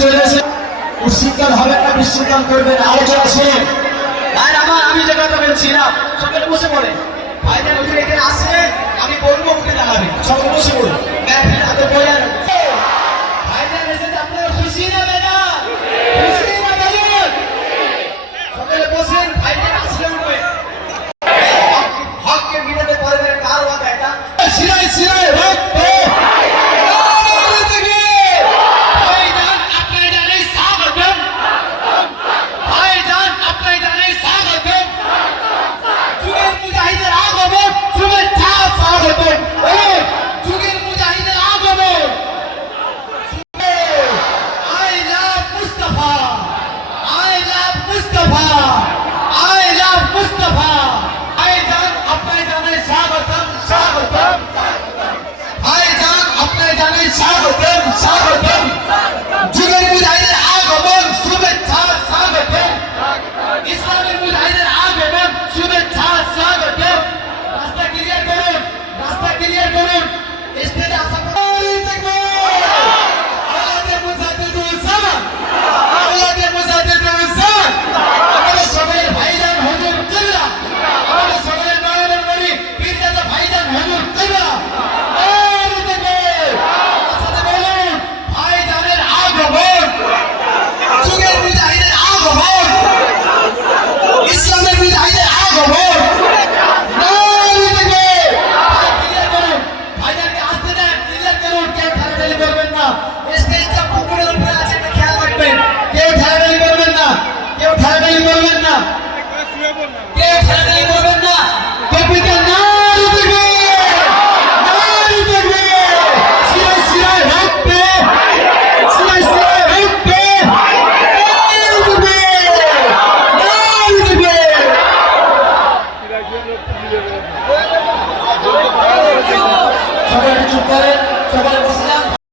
চলে এসে হবে না বিশৃঙ্খল করবেন আলোচনা আছে। আর আমার, আমি যে কথা বলছিলাম সকলে বসে পড়ে। ভাইজান হুজুর এখানে আসলে আমি বলব উঠে দাঁড়াবে। সবাই বসে মেহফিল হাতে ভাইজান এসেছে আপনারা খুশি না না সকলে বসেন ভাইজান আসলে কার ওয়াদা এটা? সিরাই সিরাই ভাই ঢালাঢালি করবেন না। স্টেজটা পুকুরের উপরে আছে, এটা খেয়াল রাখবেন। কেউ ঢালাঢালি করবেন না। কেউ ঢালাঢালি করবেন না। কেউ ঢালাঢালি করবেন না। কবিতা না সবাই চুপ করেন সবাই বসে